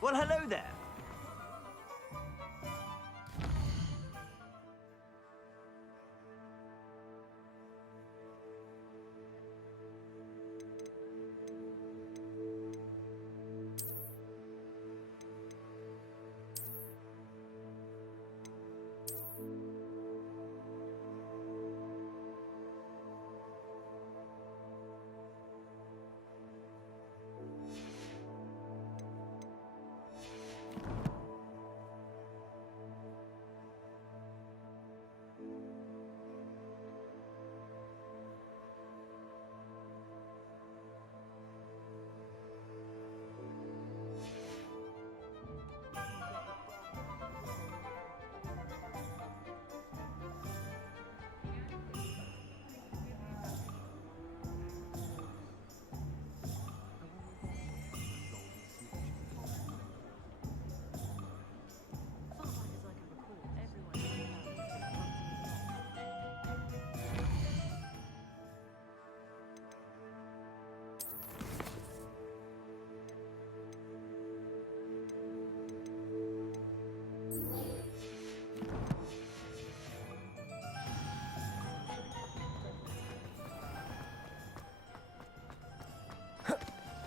Well, hello there.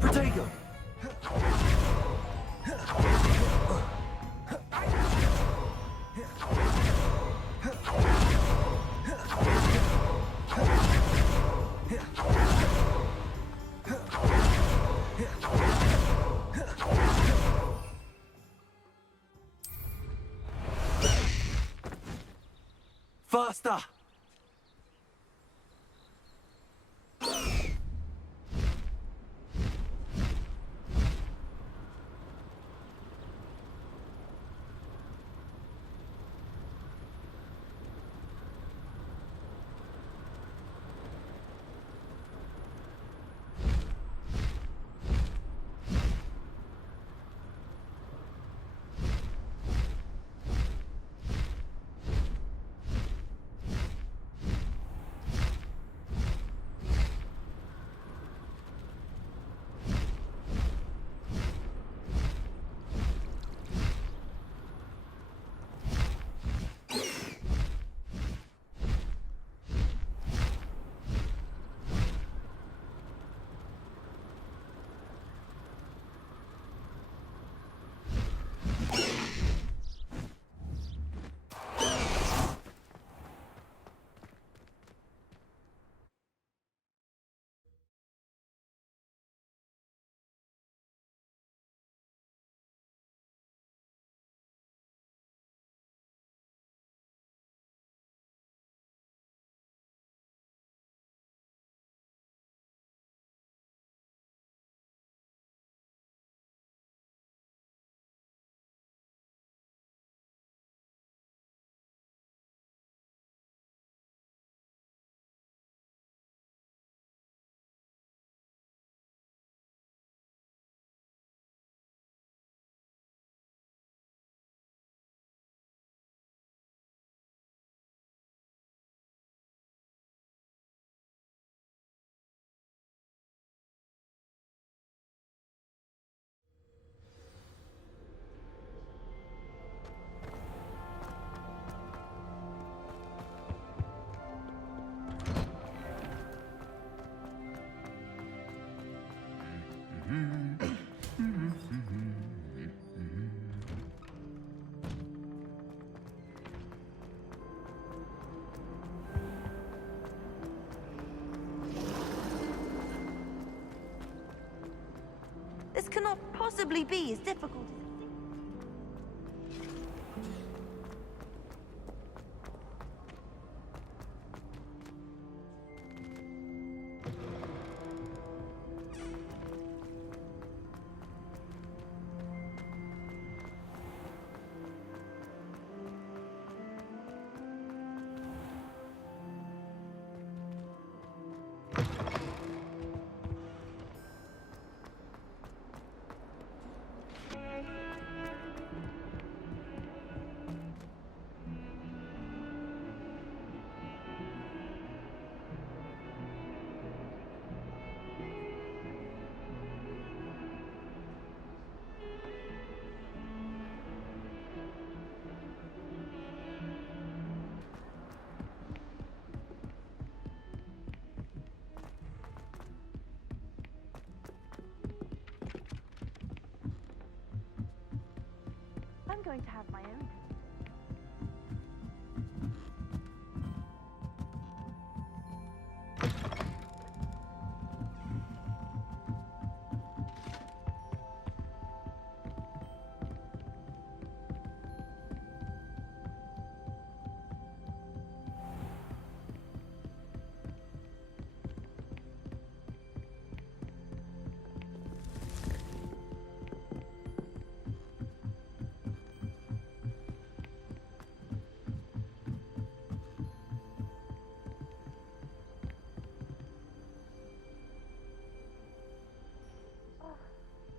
Protego! Faster! This cannot possibly be as difficult as... I'm going to have my own.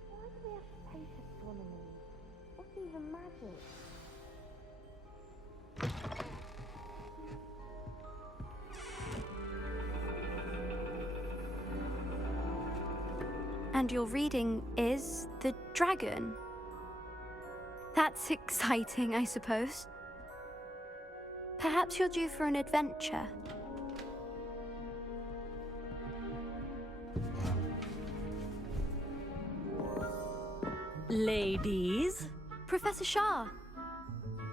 Why do we have to take astronomy? What's even magic? And your reading is the dragon. That's exciting, I suppose. Perhaps you're due for an adventure. Ladies, Professor Shah.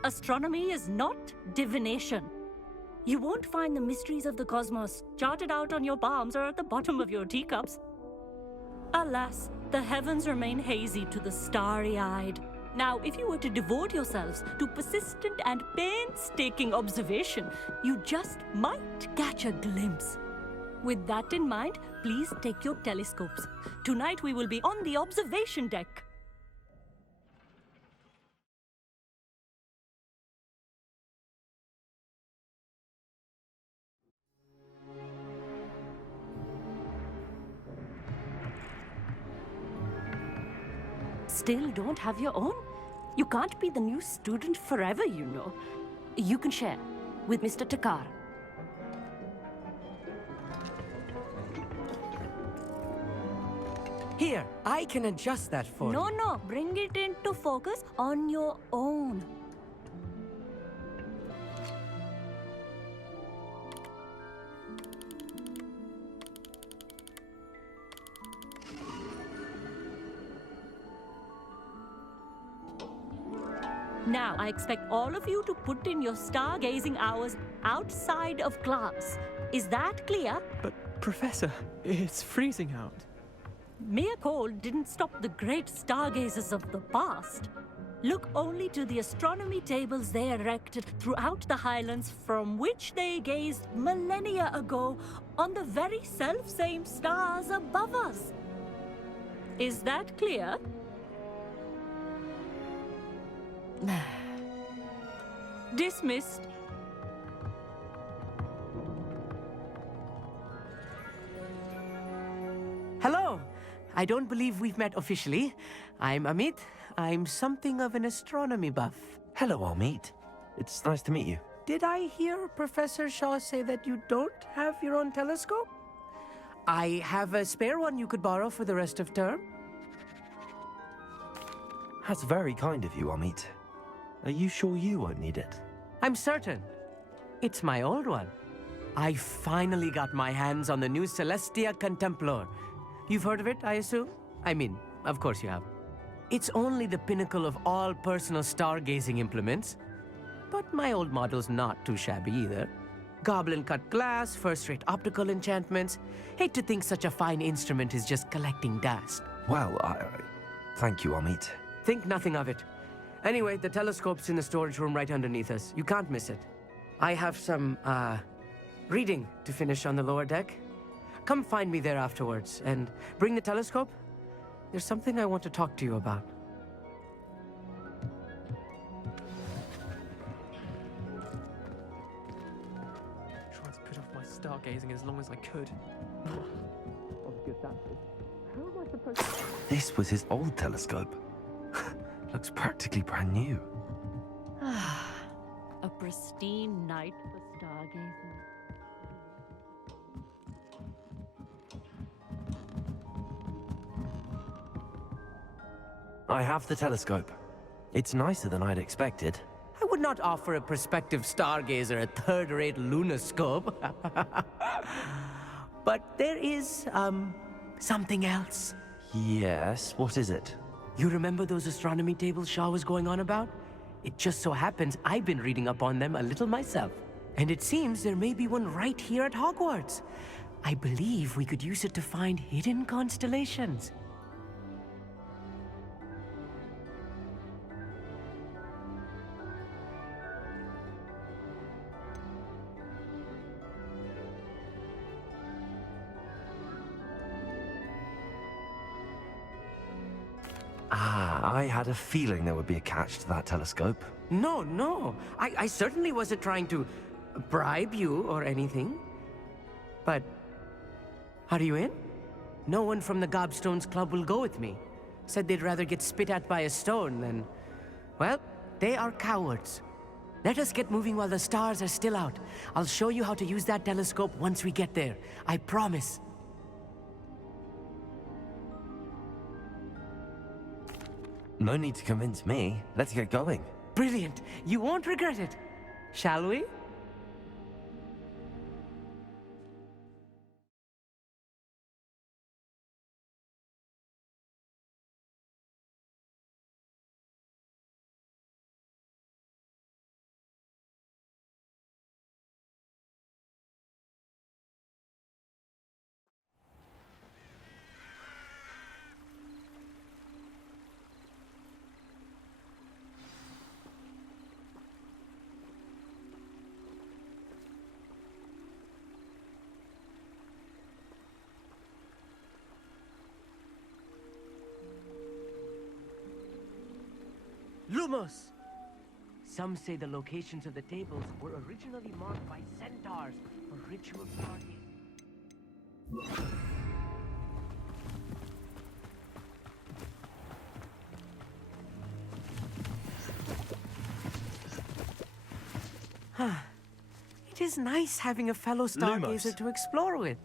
astronomy is not divination. You won't find the mysteries of the cosmos charted out on your palms or at the bottom of your teacups. Alas, the heavens remain hazy to the starry-eyed. Now, if you were to devote yourselves to persistent and painstaking observation, you just might catch a glimpse. With that in mind, please take your telescopes. Tonight we will be on the observation deck. Still don't have your own? You can't be the new student forever, you know. You can share with Mr. Takar. Here, I can adjust that for you. No, bring it into focus on your own. Now, I expect all of you to put in your stargazing hours outside of class. Is that clear? But, Professor, it's freezing out. Mere cold didn't stop the great stargazers of the past. Look only to the astronomy tables they erected throughout the highlands from which they gazed millennia ago on the very self-same stars above us. Is that clear? Dismissed. Hello. I don't believe we've met officially. I'm Amit. I'm something of an astronomy buff. Hello, Amit. It's nice to meet you. Did I hear Professor Shaw say that you don't have your own telescope? I have a spare one you could borrow for the rest of term. That's very kind of you, Amit. Are you sure you won't need it? I'm certain. It's my old one. I finally got my hands on the new Celestia Contemplar. You've heard of it, I assume? I mean, of course you have. It's only the pinnacle of all personal stargazing implements. But my old model's not too shabby either. Goblin-cut glass, first-rate optical enchantments. Hate to think such a fine instrument is just collecting dust. Well, thank you, Amit. Think nothing of it. Anyway, the telescope's in the storage room right underneath us. You can't miss it. I have some, reading to finish on the lower deck. Come find me there afterwards, and bring the telescope. There's something I want to talk to you about. Tried to put off my stargazing as long as I could. This was his old telescope. Looks practically brand new. A pristine night for stargazing. I have the telescope. It's nicer than I'd expected. I would not offer a prospective stargazer a third-rate lunoscope. But there is, something else. Yes, what is it? You remember those astronomy tables Shaw was going on about? It just so happens I've been reading up on them a little myself. And it seems there may be one right here at Hogwarts. I believe we could use it to find hidden constellations. I had a feeling there would be a catch to that telescope. No. I certainly wasn't trying to bribe you or anything. But are you in? No one from the Gobstones Club will go with me. Said they'd rather get spit at by a stone than... Well, they are cowards. Let us get moving while the stars are still out. I'll show you how to use that telescope once we get there. I promise. No need to convince me. Let's get going. Brilliant. You won't regret it. Shall we? Lumos! Some say the locations of the tables were originally marked by centaurs for ritual starting. It is nice having a fellow stargazer Lumos. to explore with.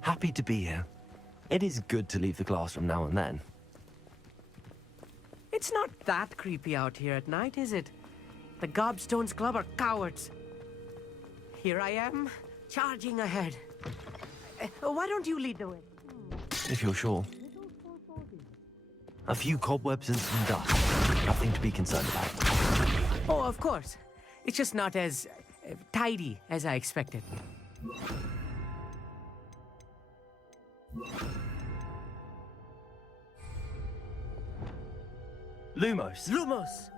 Happy to be here. It is good to leave the classroom now and then. It's not that creepy out here at night, is it? The Gobstones Club are cowards. Here I am, charging ahead. Why don't you lead the way? If you're sure. A few cobwebs and some dust. Nothing to be concerned about. Oh, of course. It's just not as tidy as I expected. Lumos. Lumos!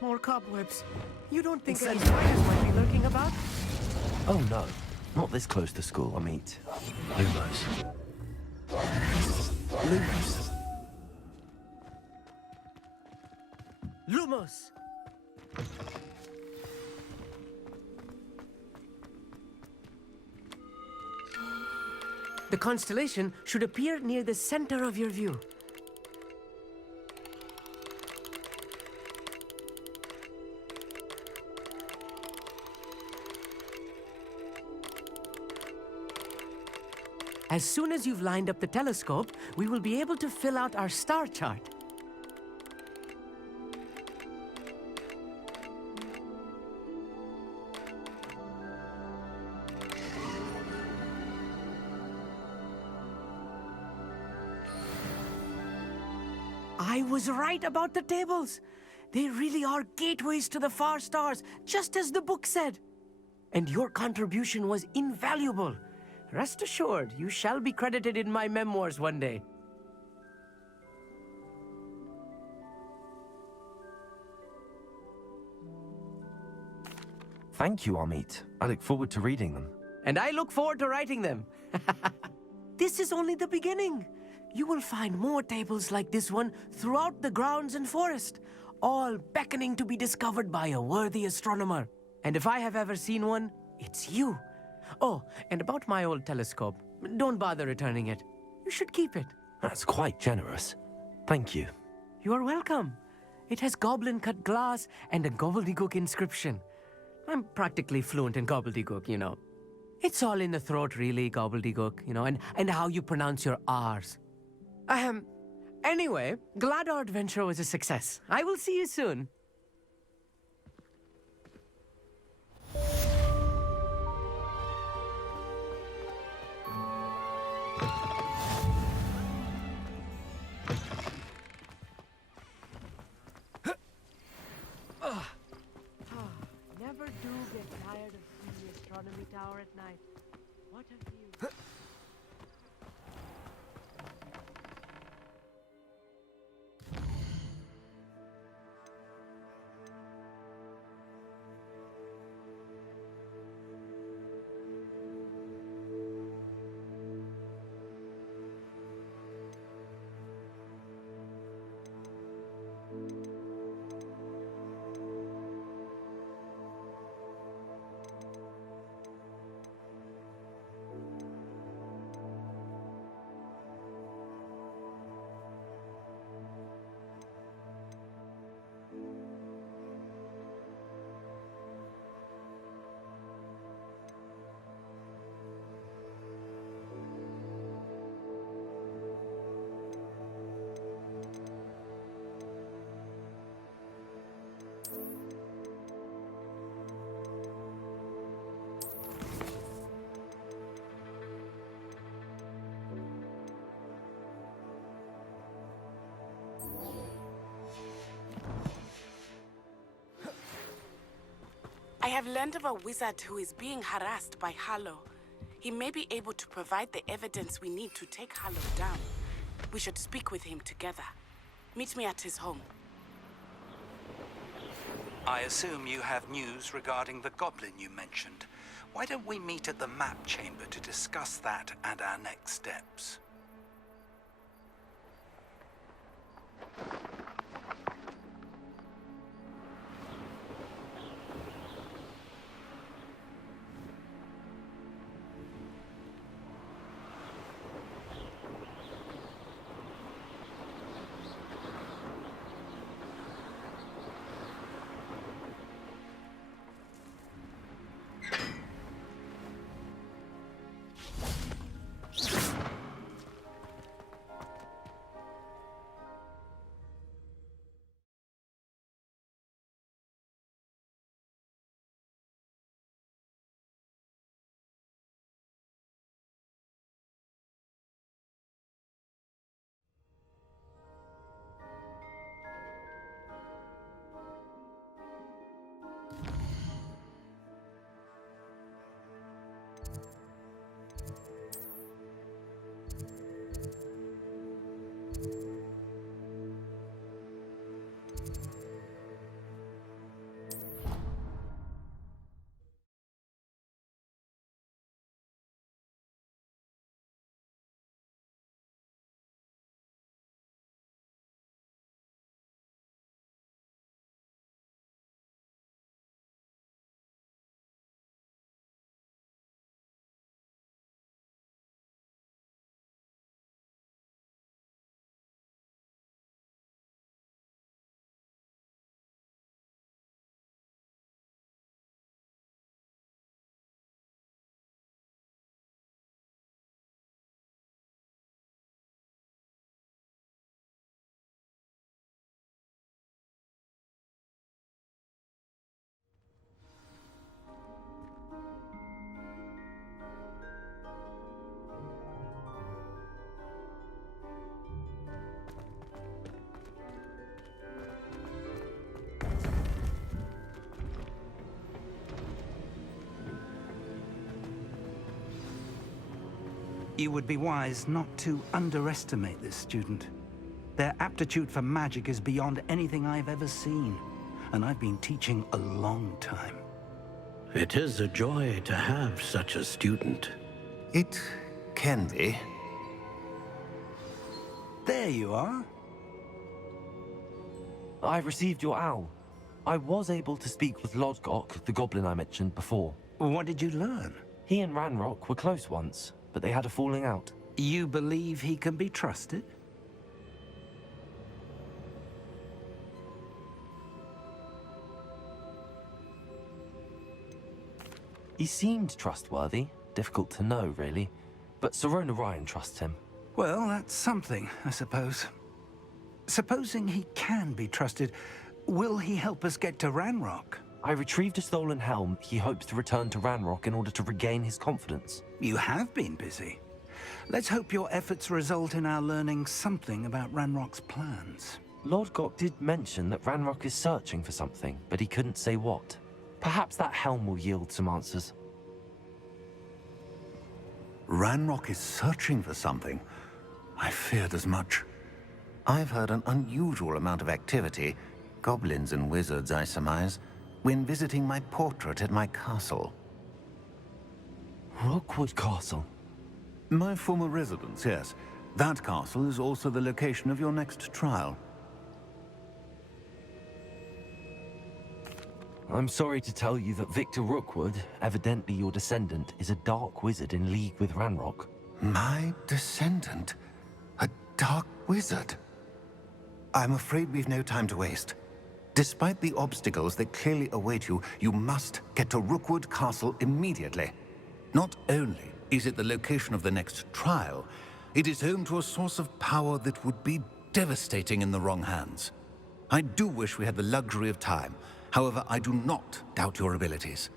More cobwebs. You don't think any spiders might be lurking about? Oh no. Not this close to school, I mean. Lumos. Lumos. Lumos! The constellation should appear near the center of your view. As soon as you've lined up the telescope, we will be able to fill out our star chart. I was right about the tables. They really are gateways to the far stars, just as the book said. And your contribution was invaluable. Rest assured, you shall be credited in my memoirs one day. Thank you, Amit. I look forward to reading them. And I look forward to writing them. This is only the beginning. You will find more tables like this one throughout the grounds and forest, all beckoning to be discovered by a worthy astronomer. And if I have ever seen one, it's you. Oh, and about my old telescope, don't bother returning it. You should keep it. That's quite generous. Thank you. You are welcome. It has goblin-cut glass and a gobbledygook inscription. I'm practically fluent in gobbledygook, you know. It's all in the throat, really, gobbledygook, and how you pronounce your R's. Anyway, glad our adventure was a success. I will see you soon. Never do get tired of seeing the astronomy tower at night. What a view. I have learned of a wizard who is being harassed by Harlow. He may be able to provide the evidence we need to take Harlow down. We should speak with him together. Meet me at his home. I assume you have news regarding the goblin you mentioned. Why don't we meet at the map chamber to discuss that and our next steps? You would be wise not to underestimate this student. Their aptitude for magic is beyond anything I've ever seen, and I've been teaching a long time. It is a joy to have such a student. It can be. There you are. I've received your owl. I was able to speak with Lodgok, the goblin I mentioned before. What did you learn? He and Ranrock were close once, but they had a falling out. You believe he can be trusted? He seemed trustworthy, difficult to know, really. But Sirona Ryan trusts him. Well, that's something, I suppose. Supposing he can be trusted, will he help us get to Ranrock? I retrieved a stolen helm. He hopes to return to Ranrock in order to regain his confidence. You have been busy. Let's hope your efforts result in our learning something about Ranrock's plans. Lord Gok did mention that Ranrock is searching for something, but he couldn't say what. Perhaps that helm will yield some answers. Ranrock is searching for something. I feared as much. I've heard an unusual amount of activity, goblins and wizards, I surmise, when visiting my portrait at my castle. Rookwood Castle? My former residence, yes. That castle is also the location of your next trial. I'm sorry to tell you that Victor Rookwood, evidently your descendant, is a dark wizard in league with Ranrock. My descendant? A dark wizard? I'm afraid we've no time to waste. Despite the obstacles that clearly await you, you must get to Rookwood Castle immediately. Not only is it the location of the next trial, it is home to a source of power that would be devastating in the wrong hands. I do wish we had the luxury of time. However, I do not doubt your abilities.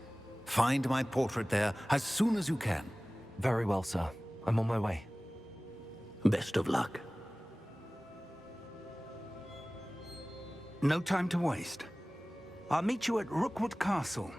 Find my portrait there as soon as you can. Very well, sir. I'm on my way. Best of luck. No time to waste. I'll meet you at Rookwood Castle.